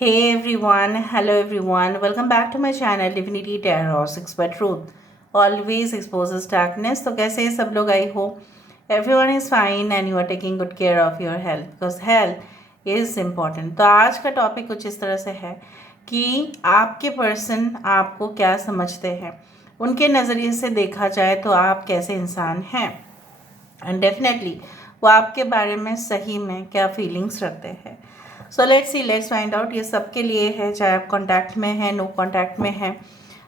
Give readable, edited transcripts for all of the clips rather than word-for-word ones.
Hey everyone, hello everyone, welcome back to my channel Divinity Tarot 6 by Truth always exposes darkness. तो कैसे हैं सब लोग? I hope everyone is fine and you are taking good care of your health because health is important. तो आज का topic कुछ इस तरह से है कि आपके पर्सन आपको क्या समझते हैं, उनके नज़रिए से देखा जाए तो आप कैसे इंसान हैं एंड डेफिनेटली वो आपके बारे में सही में क्या फीलिंग्स रखते हैं। So let's find out. ये सबके लिए है, चाहे आप कॉन्टैक्ट में हैं, नो कॉन्टैक्ट में हैं,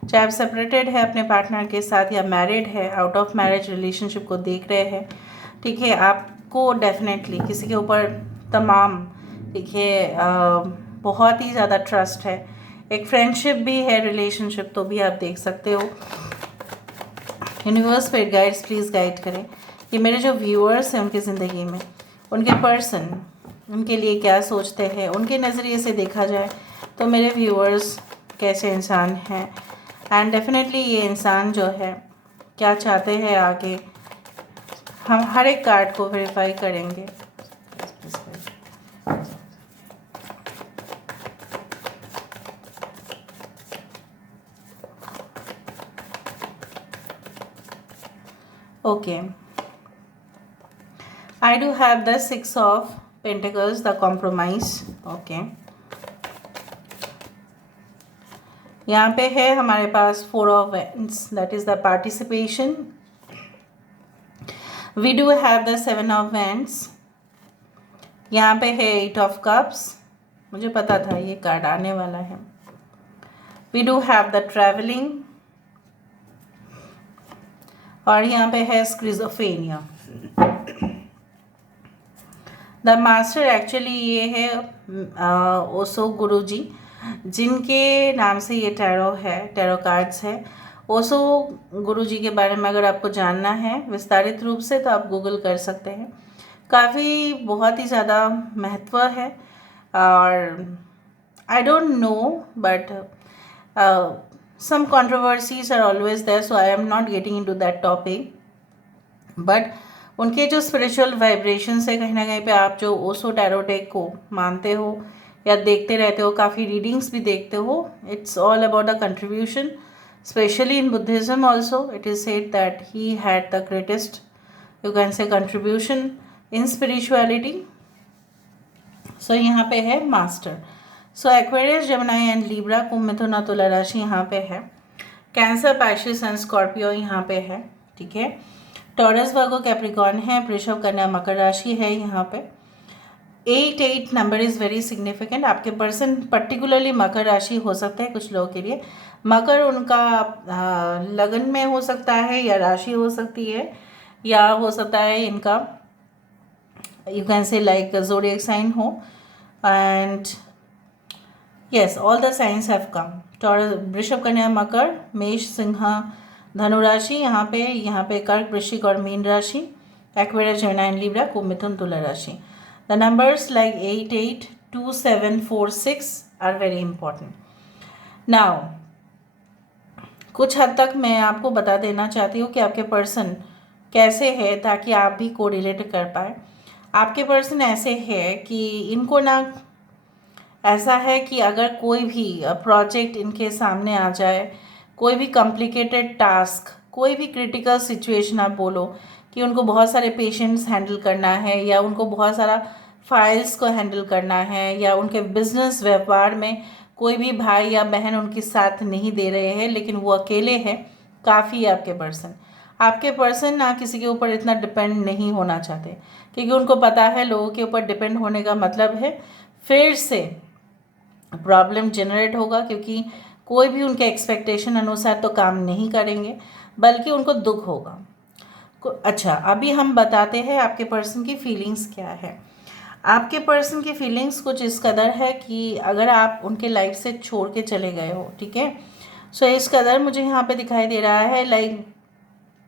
चाहे आप सेपरेटेड है अपने पार्टनर के साथ या मैरिड है, आउट ऑफ मैरिज रिलेशनशिप को देख रहे हैं। ठीक है, आपको डेफिनेटली किसी के ऊपर तमाम देखिए बहुत ही ज़्यादा ट्रस्ट है, एक फ्रेंडशिप भी है, रिलेशनशिप तो भी आप देख सकते हो। यूनिवर्स पे गाइड्स प्लीज़ गाइड करें कि मेरे जो व्यूअर्स हैं उनकी ज़िंदगी में उनके पर्सन उनके लिए क्या सोचते हैं, उनके नज़रिए से देखा जाए तो मेरे व्यूअर्स कैसे इंसान हैं एंड डेफिनेटली ये इंसान जो है क्या चाहते हैं आगे, हम हर एक कार्ड को वेरीफाई करेंगे। Okay, I do have the 6 of Pentacles, the compromise. Okay. यहाँ पे है हमारे पास 4 of Wands, that is the participation. We do have the 7 of Wands. यहाँ पे है 8 of Cups. मुझे पता था ये कार्ड आने वाला है. We do have the traveling. और यहाँ पे है schizophrenia. द मास्टर एक्चुअली ये है ओशो गुरुजी, जिनके नाम से ये टैरो है, टैरो कार्ड्स है। ओशो गुरुजी के बारे में अगर आपको जानना है विस्तारित रूप से तो आप गूगल कर सकते हैं। काफ़ी बहुत ही ज़्यादा महत्व है और I don't know but some controversies are always there, so I am not getting into that topic. But उनके जो स्पिरिचुअल वाइब्रेशंस है, कहीं ना कहीं पे आप जो ओशो टैरो डेक को मानते हो या देखते रहते हो, काफ़ी रीडिंग्स भी देखते हो, it's all about the contribution, specially in Buddhism also it is said that he had the greatest you can say contribution in spirituality. So यहाँ पे है master. So Aquarius, Gemini and Libra, कुंभ, मिथुन, तुला राशि यहाँ पे है। कैंसर, पाइसेस एंड स्कॉर्पियो यहाँ पे है। ठीक है, टॉरस, वर्गो, कैप्रिकॉर्न है, वृषभ, कन्या, मकर राशि है यहाँ पे। 8 नंबर इज़ वेरी सिग्निफिकेंट। आपके पर्सन पर्टिकुलरली मकर राशि हो सकता है कुछ लोगों के लिए। मकर उनका लगन में हो सकता है या राशि हो सकती है या हो सकता है इनका you can say like zodiac sign हो and yes all the science have come. Taurus, Vrishabh, Kanya, मकर, मेष, सिंह, धनु राशि यहाँ पे कर्क, वृश्चिक और मीन राशि, एक्वेरियस, जेमिनी एंड लिब्रा, कुंभ, मिथुन, तुला राशि। The numbers like 8, 8, 2, 7, 4, 6 are very important. Now कुछ हद तक मैं आपको बता देना चाहती हूँ कि आपके पर्सन कैसे है ताकि आप भी कोरिलेट कर पाए। आपके पर्सन ऐसे है कि इनको ना ऐसा है कि अगर कोई भी प्रोजेक्ट इनके सामने आ जाए, कोई भी कॉम्प्लिकेटेड टास्क, कोई भी क्रिटिकल सिचुएशन आप बोलो कि उनको बहुत सारे पेशेंट्स हैंडल करना है या उनको बहुत सारा फाइल्स को हैंडल करना है या उनके बिजनेस व्यापार में कोई भी भाई या बहन उनके साथ नहीं दे रहे हैं लेकिन वो अकेले हैं, काफ़ी है आपके पर्सन ना किसी के ऊपर इतना डिपेंड नहीं होना चाहते, क्योंकि उनको पता है लोगों के ऊपर डिपेंड होने का मतलब है फिर से प्रॉब्लम जनरेट होगा, क्योंकि कोई भी उनके एक्सपेक्टेशन अनुसार तो काम नहीं करेंगे बल्कि उनको दुख होगा। अच्छा, अभी हम बताते हैं आपके पर्सन की फीलिंग्स क्या है। आपके पर्सन की फीलिंग्स कुछ इस कदर है कि अगर आप उनके लाइफ से छोड़ के चले गए हो, ठीक है, सो इस कदर मुझे यहाँ पे दिखाई दे रहा है like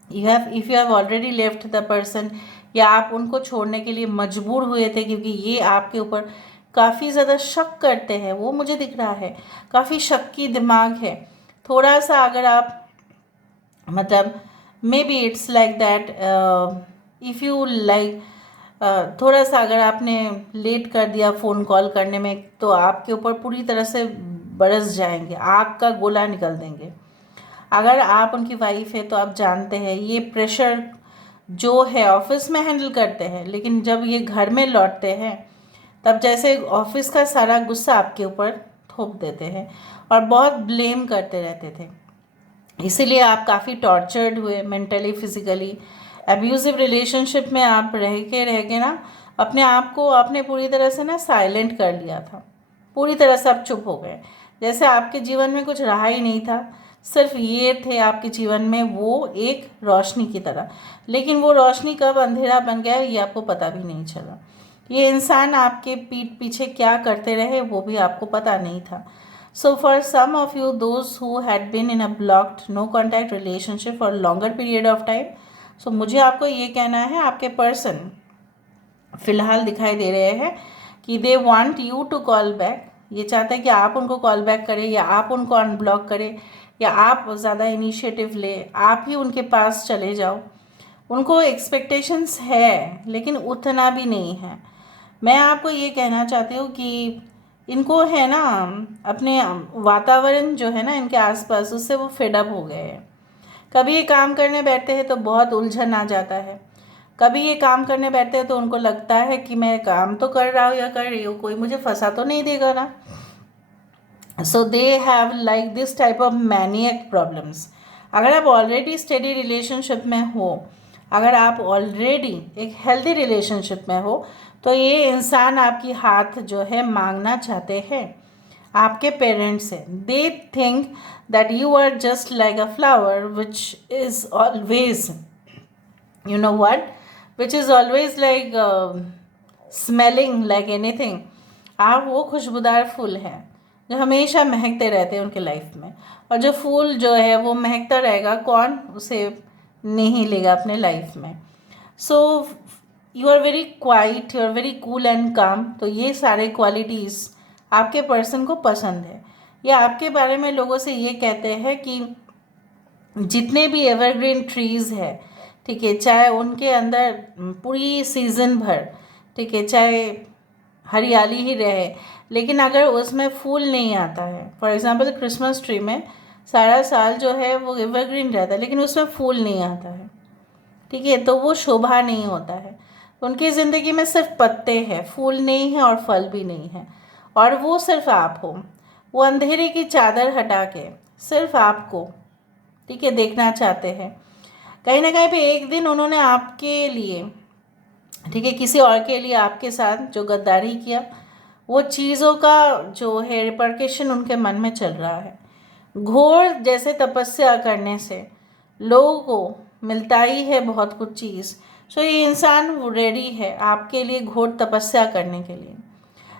if you have already left the person, या आप उनको छोड़ने के लिए मजबूर हुए थे क्योंकि ये आपके ऊपर काफ़ी ज़्यादा शक करते हैं, वो मुझे दिख रहा है, काफ़ी शक्की दिमाग है थोड़ा सा। अगर आप मतलब may be it's like that if you like थोड़ा सा अगर आपने लेट कर दिया फ़ोन कॉल करने में तो आपके ऊपर पूरी तरह से बरस जाएंगे, आग का गोला निकल देंगे। अगर आप उनकी वाइफ है तो आप जानते हैं ये प्रेशर जो है ऑफिस में हैंडल करते हैं, लेकिन जब ये घर में लौटते हैं तब जैसे ऑफिस का सारा गुस्सा आपके ऊपर थोप देते हैं और बहुत ब्लेम करते रहते थे। इसीलिए आप काफ़ी टॉर्चर्ड हुए मेंटली, फिजिकली। अब्यूज़िव रिलेशनशिप में आप रह के ना अपने आप को आपने पूरी तरह से ना साइलेंट कर लिया था। पूरी तरह से आप चुप हो गए, जैसे आपके जीवन में कुछ रहा ही नहीं था। सिर्फ ये थे आपके जीवन में वो एक रोशनी की तरह, लेकिन वो रोशनी कब अंधेरा बन गया ये आपको पता भी नहीं चला। ये इंसान आपके पीठ पीछे क्या करते रहे वो भी आपको पता नहीं था। So for some of you, those who had been in a blocked no contact relationship for a longer period of time, so मुझे आपको ये कहना है आपके पर्सन फ़िलहाल दिखाई दे रहे हैं कि they want you to call back। ये चाहते हैं कि आप उनको कॉल बैक करें या आप उनको अनब्लॉक करें या आप ज़्यादा इनिशिएटिव ले, आप ही उनके पास चले जाओ। उनको एक्सपेक्टेशंस है लेकिन उतना भी नहीं है। मैं आपको ये कहना चाहती हूँ कि इनको है ना अपने वातावरण जो है ना इनके आसपास उससे वो फेडअप हो गए हैं। कभी ये काम करने बैठते हैं तो बहुत उलझन आ जाता है, कभी ये काम करने बैठते हैं तो उनको लगता है कि मैं काम तो कर रहा हूँ या कर रही हूँ, कोई मुझे फंसा तो नहीं देगा ना। So they have like this type of maniac problems. अगर आप ऑलरेडी स्टेडी रिलेशनशिप में हो, अगर आप ऑलरेडी एक हेल्दी रिलेशनशिप में हो, तो ये इंसान आपकी हाथ जो है मांगना चाहते हैं आपके पेरेंट्स से। They think that you are just like a flower which is always you know what which is always like smelling like anything. आप वो खुशबूदार फूल हैं जो हमेशा महकते रहते हैं उनके लाइफ में, और जो फूल जो है वो महकता रहेगा, कौन उसे नहीं लेगा अपने लाइफ में। So you are very quite, you are very cool and calm. तो ये सारे क्वालिटीज़ आपके पर्सन को पसंद है। ये आपके बारे में लोगों से ये कहते हैं कि जितने भी एवरग्रीन ट्रीज़ है, ठीक है, चाहे उनके अंदर पूरी सीज़न भर, ठीक है, चाहे हरियाली ही रहे, लेकिन अगर उसमें फूल नहीं आता है, फॉर एग्ज़ाम्पल क्रिसमस ट्री में सारा साल जो है वो एवरग्रीन रहता है लेकिन उसमें फूल नहीं आता है, ठीक है, तो वो शोभा नहीं होता है। उनकी ज़िंदगी में सिर्फ पत्ते हैं, फूल नहीं है और फल भी नहीं है, और वो सिर्फ आप हो। वो अंधेरे की चादर हटा के सिर्फ आपको, ठीक है, देखना चाहते हैं। कहीं ना कहीं पे एक दिन उन्होंने आपके लिए, ठीक है, किसी और के लिए आपके साथ जो गद्दारी किया, वो चीज़ों का जो है रिपरकेशन उनके मन में चल रहा है। घोर जैसे तपस्या करने से लोगों को मिलता ही है बहुत कुछ चीज़। सो ये इंसान रेडी है आपके लिए घोर तपस्या करने के लिए।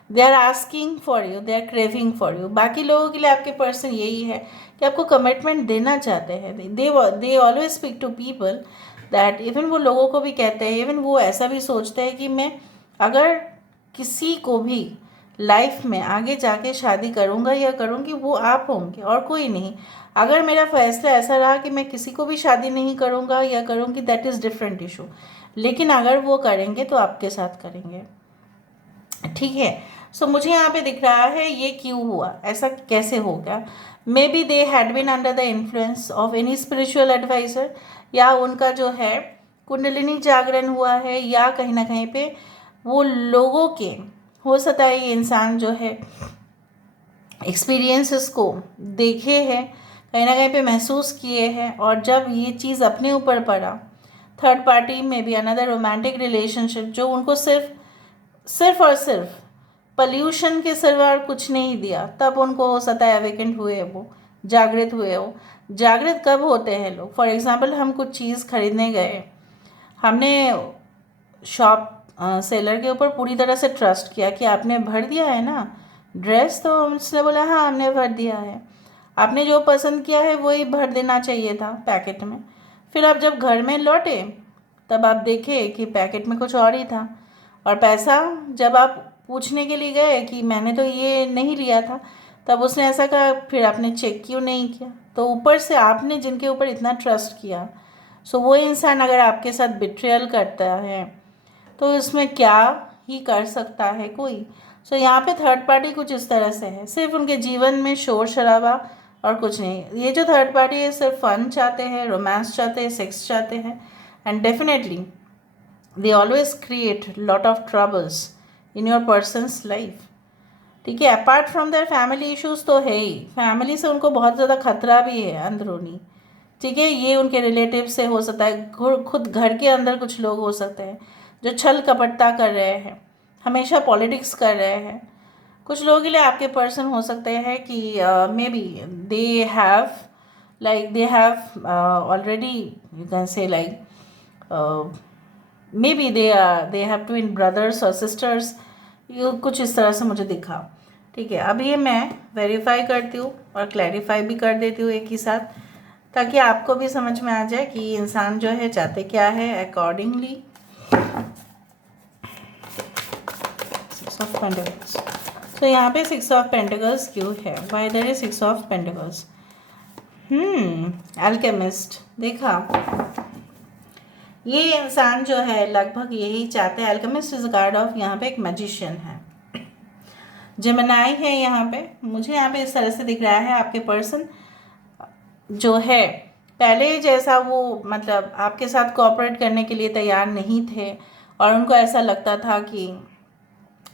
They are asking for you, they are craving for you. बाकी लोगों के लिए आपके पर्सन यही है कि आपको कमिटमेंट देना चाहते हैं। They always speak to people that, even वो लोगों को भी कहते हैं, इवन वो ऐसा भी सोचते हैं कि मैं अगर किसी को भी लाइफ में आगे जाके शादी करूँगा या करूँगी वो आप होंगे और कोई नहीं। अगर मेरा फैसला ऐसा रहा कि मैं किसी को भी शादी नहीं करूँगा या करूँगी, दैट इज़ डिफरेंट इशू, लेकिन अगर वो करेंगे तो आपके साथ करेंगे, ठीक है। सो मुझे यहाँ पे दिख रहा है ये क्यों हुआ, ऐसा कैसे हो गया। Maybe they had been under the influence of any spiritual adviser, या उनका जो है कुंडलिनी जागरण हुआ है, या कहीं ना कहीं पे वो लोगों के, हो सकता है ये इंसान जो है एक्सपीरियंसेस को देखे हैं, कहीं ना कहीं पे महसूस किए हैं, और जब ये चीज़ अपने ऊपर पड़ा, थर्ड पार्टी में भी अनदर रोमांटिक रिलेशनशिप जो उनको सिर्फ और सिर्फ पल्यूशन के सिवा और कुछ नहीं दिया, तब उनको हो सकता है अवेकेंट हुए, वो जागृत हुए हो। जागृत कब होते हैं लोग, फॉर एग्ज़ाम्पल हम कुछ चीज़ खरीदने गए, हमने शॉप सेलर के ऊपर पूरी तरह से ट्रस्ट किया कि आपने भर दिया है ना ड्रेस, तो उसने बोला हाँ हमने भर दिया है। आपने जो पसंद किया है वही भर देना चाहिए था पैकेट में। फिर आप जब घर में लौटे तब आप देखे कि पैकेट में कुछ और ही था, और पैसा जब आप पूछने के लिए गए कि मैंने तो ये नहीं लिया था, तब उसने ऐसा कहा फिर आपने चेक क्यों नहीं किया। तो ऊपर से आपने जिनके ऊपर इतना ट्रस्ट किया, सो वो इंसान अगर आपके साथ बिट्रेयल करता है तो इसमें क्या ही कर सकता है कोई। सो यहाँ पे थर्ड पार्टी कुछ इस तरह से है, सिर्फ उनके जीवन में शोर शराबा और कुछ नहीं। ये जो थर्ड पार्टी है सिर्फ फन चाहते हैं, रोमांस चाहते हैं, सेक्स चाहते हैं, and definitely they always create lot of troubles in your persons life. ठीक है, apart from their family issues तो है ही, फैमिली से उनको बहुत ज़्यादा खतरा भी है अंदरूनी। ठीक है, ये उनके रिलेटिव से हो सकता है, खुद घर के अंदर कुछ लोग हो सकते हैं जो छल कपटता कर रहे हैं, हमेशा पॉलिटिक्स कर रहे हैं। कुछ लोगों के लिए आपके पर्सन हो सकते हैं कि may be they have already, you can say like may be they have twin brothers और सिस्टर्स, ये कुछ इस तरह से मुझे दिखा। ठीक है, अब ये मैं वेरीफाई करती हूँ और क्लैरिफाई भी कर देती हूँ एक ही साथ, ताकि आपको भी समझ में आ जाए कि इंसान जो है चाहते क्या है अकॉर्डिंगली। 6 ऑफ पेंटिकल्स, तो यहाँ पे 6 ऑफ पेंटिकल्स क्यों है, why there is 6 of pentacles. Alchemist, देखा ये इंसान जो है लगभग यही चाहते हैं। अल्केमिस्ट इज कार्ड ऑफ, यहाँ पे एक मैजिशियन है, जेमिनाई है यहाँ पे। मुझे यहाँ पे इस तरह से दिख रहा है आपके पर्सन जो है पहले जैसा वो मतलब आपके साथ कोऑपरेट करने के लिए तैयार नहीं थे, और उनको ऐसा लगता था कि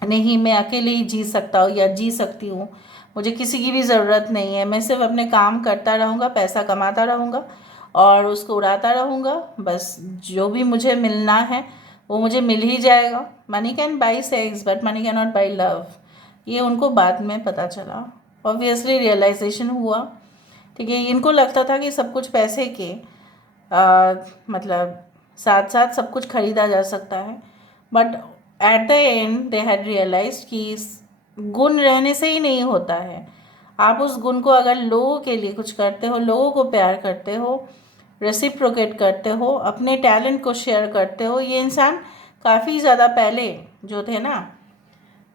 नहीं मैं अकेले ही जी सकता हूँ या जी सकती हूँ, मुझे किसी की भी ज़रूरत नहीं है, मैं सिर्फ अपने काम करता रहूँगा, पैसा कमाता रहूँगा और उसको उड़ाता रहूँगा, बस जो भी मुझे मिलना है वो मुझे मिल ही जाएगा। Money can buy sex but money can not by love, ये उनको बाद में पता चला, ऑब्वियसली रियलाइजेशन हुआ। ठीक है, इनको लगता था कि सब कुछ पैसे के मतलब साथ साथ सब कुछ खरीदा जा सकता है, but at the end they had realised कि गुण रहने से ही नहीं होता है। आप उस गुण को अगर लोगों के लिए कुछ करते हो, लोगों को प्यार करते हो, रेसिप्रोकेट करते हो, अपने टैलेंट को शेयर करते हो। ये इंसान काफ़ी ज़्यादा पहले जो थे ना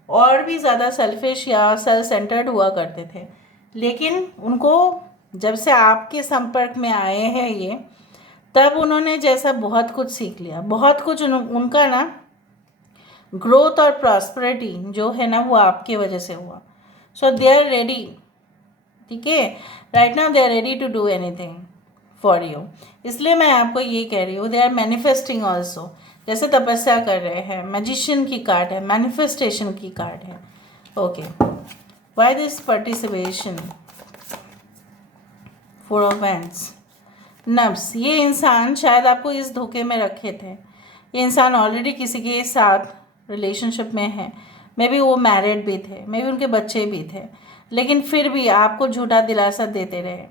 और भी ज़्यादा सेल्फिश या सेल्फ सेंटर्ड हुआ करते थे, लेकिन उनको जब से आपके संपर्क में आए हैं ये, तब उन्होंने जैसा बहुत कुछ सीख लिया, बहुत कुछ उनका ना ग्रोथ और प्रॉस्पेरिटी जो है ना वो आपके वजह से हुआ। सो दे आर रेडी, ठीक है, right now they are ready to do anything for you. इसलिए मैं आपको ये कह रही हूँ दे आर मैनिफेस्टिंग ऑल्सो, जैसे तपस्या कर रहे हैं। मैजिशियन की कार्ड है, मैनिफेस्टेशन की कार्ड है। Okay, why this participation, 4 of wands, nubs. ये इंसान शायद आपको इस धोखे में रखे थे। ये इंसान ऑलरेडी किसी के साथ रिलेशनशिप में है, मे बी वो मैरिड भी थे, मे बी उनके बच्चे भी थे, लेकिन फिर भी आपको झूठा दिलासा देते रहे,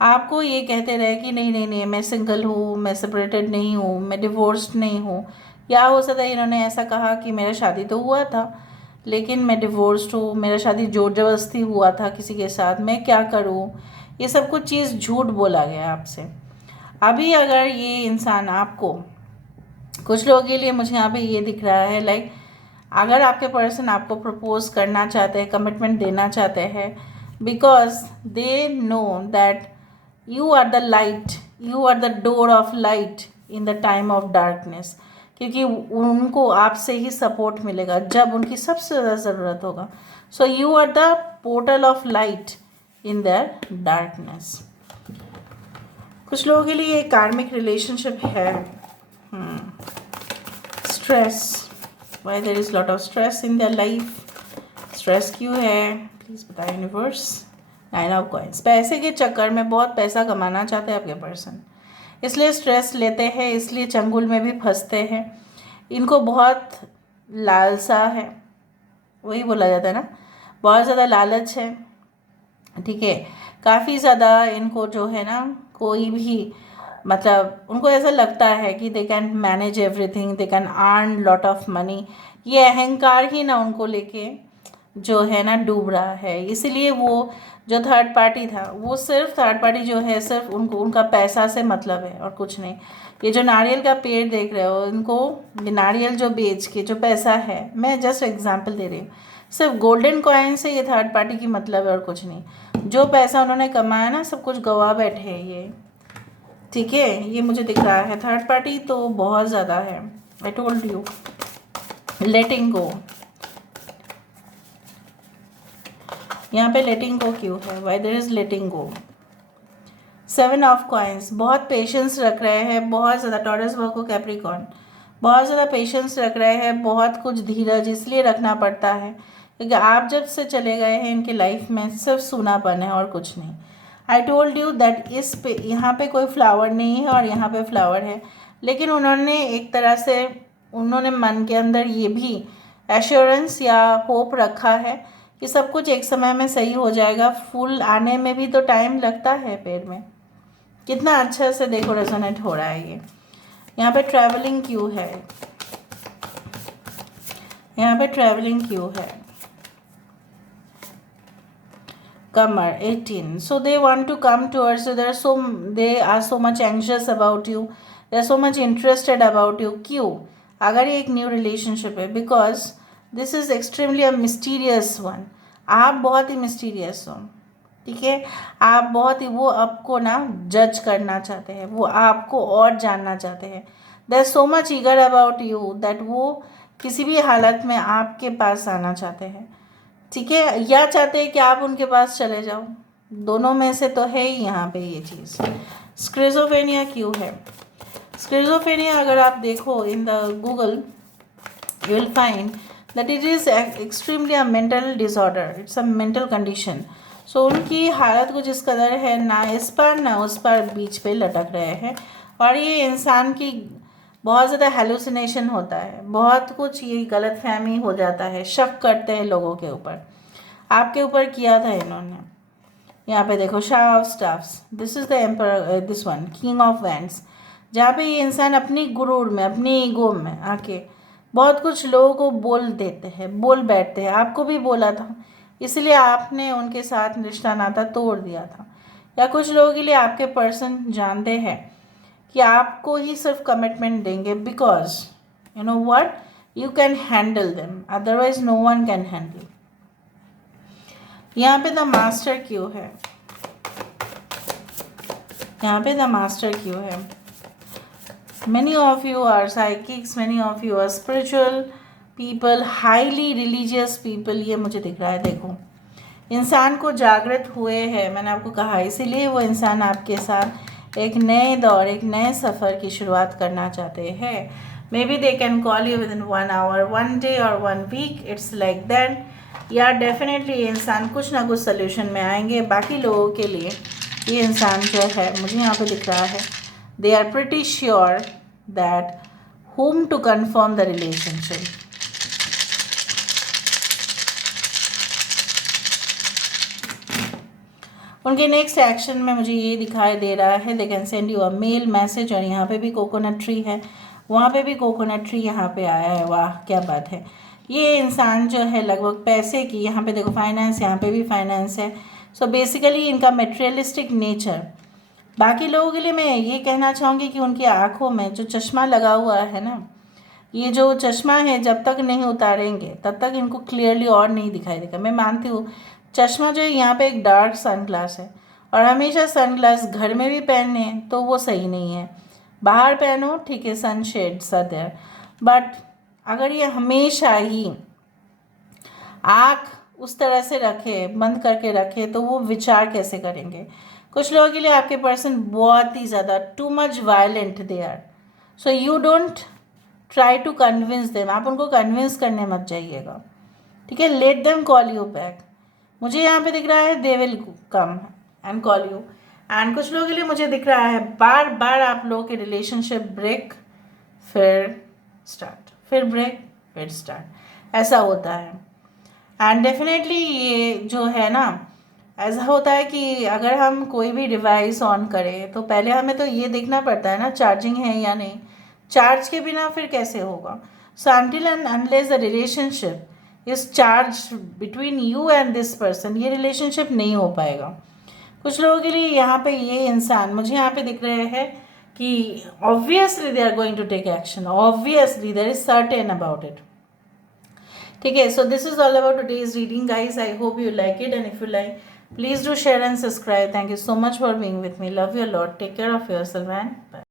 आपको ये कहते रहे कि नहीं नहीं नहीं मैं सिंगल हूँ, मैं सेपरेटेड नहीं हूँ, मैं डिवोर्स्ड नहीं हूँ। या हो सकता है इन्होंने ऐसा कहा कि मेरा शादी तो हुआ था लेकिन मैं डिवोर्स्ड हूँ, मेरा शादी जोर जबरदस्ती हुआ था किसी के साथ, मैं क्या करूँ। ये सब कुछ चीज़ झूठ बोला गया आपसे। अभी अगर ये इंसान आपको, कुछ लोगों के लिए मुझे यहाँ पे ये दिख रहा है लाइक अगर आपके पर्सन आपको प्रपोज करना चाहते हैं, कमिटमेंट देना चाहते हैं, because they know that you are the light, you are the door of light in the time of darkness, क्योंकि उनको आपसे ही सपोर्ट मिलेगा जब उनकी सबसे ज़्यादा ज़रूरत होगा। So you are the portal of light in their darkness. कुछ लोगों के लिए कार्मिक रिलेशनशिप है। Stress, why there is lot of stress in their life. Stress क्यों है प्लीज़ बताए यूनिवर्स। 9 ऑफ कॉइंस, पैसे के चक्कर में बहुत पैसा कमाना चाहते हैं आपके पर्सन, इसलिए स्ट्रेस लेते हैं, इसलिए चंगुल में भी फंसते हैं। इनको बहुत लालसा है, वही बोला जाता है ना, बहुत ज़्यादा लालच है। ठीक है, काफ़ी ज़्यादा इनको जो है ना कोई भी मतलब उनको ऐसा लगता है कि they can manage everything, they can earn lot of money. ये अहंकार ही ना उनको लेके जो है ना डूब रहा है। इसीलिए वो जो थर्ड पार्टी था वो सिर्फ थर्ड पार्टी जो है सिर्फ उनको उनका पैसा से मतलब है और कुछ नहीं। ये जो नारियल का पेड़ देख रहे हो, इनको नारियल जो बेच के जो पैसा है, मैं जस्ट एग्जांपल दे रही हूँ, सिर्फ गोल्डन कॉइन से ये थर्ड पार्टी की मतलब है और कुछ नहीं। जो पैसा उन्होंने कमाया ना सब कुछ गवा बैठे हैं ये। ठीक है, ये मुझे दिख रहा है। थर्ड पार्टी तो बहुत ज़्यादा है, आई टोल्ड यू। लेटिंग गो, यहाँ पे लेटिंग गो क्यों है? Why there is letting go? 7 of coins, बहुत पेशेंस रख रहे हैं, बहुत ज़्यादा, टॉरस वर्गो कैप्रिकॉर्न, बहुत ज़्यादा पेशेंस रख रहे हैं, बहुत कुछ धीरज इसलिए रखना पड़ता है क्योंकि आप जब से चले गए हैं इनके लाइफ में सिर्फ सूनापन है और कुछ नहीं। आई टोल्ड यू दैट इस पे यहाँ पे कोई फ्लावर नहीं है और यहाँ पे फ्लावर है, लेकिन उन्होंने एक तरह से उन्होंने मन के अंदर ये भी एश्योरेंस या होप रखा है कि सब कुछ एक समय में सही हो जाएगा। फूल आने में भी तो टाइम लगता है पेड़ में। कितना अच्छा से देखो रेजोनेट हो रहा है ये। यहाँ पे ट्रैवलिंग क्यों है? यहाँ पे ट्रैवलिंग क्यों है? कमर 18, so they want to come towards you, they are so much anxious about you, they are so much interested about you। क्यों? अगर ये एक न्यू रिलेशनशिप है, because this is extremely a mysterious one. आप बहुत ही mysterious हो, ठीक है, आप बहुत ही, वो आपको ना जज करना चाहते हैं, वो आपको और जानना चाहते हैं। They are so much eager about you that वो किसी भी हालत में आपके पास आना चाहते हैं, ठीक है, या चाहते हैं कि आप उनके पास चले जाओ। दोनों में से तो है ही यहाँ पे ये चीज़। स्क्रिजोफेनिया क्यों है? स्क्रिजोफेनिया अगर आप देखो in the Google you will find that it is extremely a mental disorder, it's a mental condition। so उनकी हालत कुछ इस कदर है, ना इस पर ना उस पर, बीच पे लटक रहे हैं, और ये इंसान की बहुत ज़्यादा हेलुसिनेशन होता है, बहुत कुछ ये गलत फहमी हो जाता है, शक करते हैं लोगों के ऊपर। आपके ऊपर किया था इन्होंने। यहाँ पे देखो Shah of staffs, this is the emperor, this one king of wands, जहाँ पे ये इंसान अपनी गुरूर में, अपनी ईगो में आके बहुत कुछ लोगों को बोल देते हैं, बोल बैठते हैं। आपको भी बोला था, इसलिए आपने उनके साथ रिश्ता नाता तोड़ दिया था। या कुछ लोगों के लिए आपके पर्सन जानते हैं कि आपको ही सिर्फ कमिटमेंट देंगे, because you know what, you can handle them, otherwise no one can handle. यहाँ पे द मास्टर क्यों है? यहाँ पे द मास्टर क्यों है? many of you are psychics, many of you are spiritual people, highly religious people, ये मुझे दिख रहा है। देखो इंसान को जागृत हुए हैं, मैंने आपको कहा, इसीलिए वो इंसान आपके साथ एक नए दौर, एक नए सफ़र की शुरुआत करना चाहते हैं। May be they can call you with in 1 hour, 1 day और 1 week, इट्स लाइक दैट। या डेफिनेटली ये इंसान कुछ ना कुछ सोल्यूशन में आएंगे। बाकी लोगों के लिए ये इंसान जो है, मुझे यहाँ पे दिख रहा है, they are pretty sure that whom to confirm the relationship। उनके नेक्स्ट एक्शन में मुझे ये दिखाई दे रहा है, they can send you a mail message, और यहाँ पे भी कोकोनट ट्री है, वहाँ पे भी कोकोनट ट्री यहाँ पे आया है। वाह क्या बात है। ये इंसान जो है लगभग पैसे की, यहाँ पे देखो फाइनेंस, यहाँ पे भी फाइनेंस है। सो बेसिकली इनका मेटेरियलिस्टिक नेचर। बाकी लोगों के लिए मैं ये कहना चाहूँगी कि उनकी आँखों में जो चश्मा लगा हुआ है ना, ये जो चश्मा है जब तक नहीं उतारेंगे तब तक इनको क्लियरली और नहीं दिखाई देगा। मैं मानती हूँ चश्मा जो है यहाँ पे एक डार्क सन ग्लास है, और हमेशा सन ग्लास घर में भी पहनने तो वो सही नहीं है, बाहर पहनो ठीक है, सन शेड्स आर देयर, बट अगर ये हमेशा ही आँख उस तरह से रखे, बंद करके रखे, तो वो विचार कैसे करेंगे। कुछ लोगों के लिए आपके पर्सन बहुत ही ज़्यादा too much violent they are, so you don't try to convince them, आप उनको कन्विंस करने मत जाइएगा, ठीक है। Let them call you back. मुझे यहाँ पे दिख रहा है they will come and call you. And कुछ लोगों के लिए मुझे दिख रहा है बार बार आप लोगों के रिलेशनशिप ब्रेक फिर स्टार्ट, फिर ब्रेक फिर स्टार्ट, ऐसा होता है। एंड डेफिनेटली ये जो है ना, ऐसा होता है कि अगर हम कोई भी डिवाइस ऑन करें तो पहले हमें तो ये देखना पड़ता है ना चार्जिंग है या नहीं, चार्ज के बिना फिर कैसे होगा। सो until and unless the relationship is charge between you and this person, ये रिलेशनशिप नहीं हो पाएगा। कुछ लोगों के लिए यहाँ पे ये इंसान मुझे यहाँ पे दिख रहे हैं कि obviously they are going to take action, obviously there is certain about it, ठीक है। So this is all about today's reading guys. I hope you like it, and if you like please do share and subscribe. Thank you so much for being with me. Love you a lot. Take care of yourself and bye.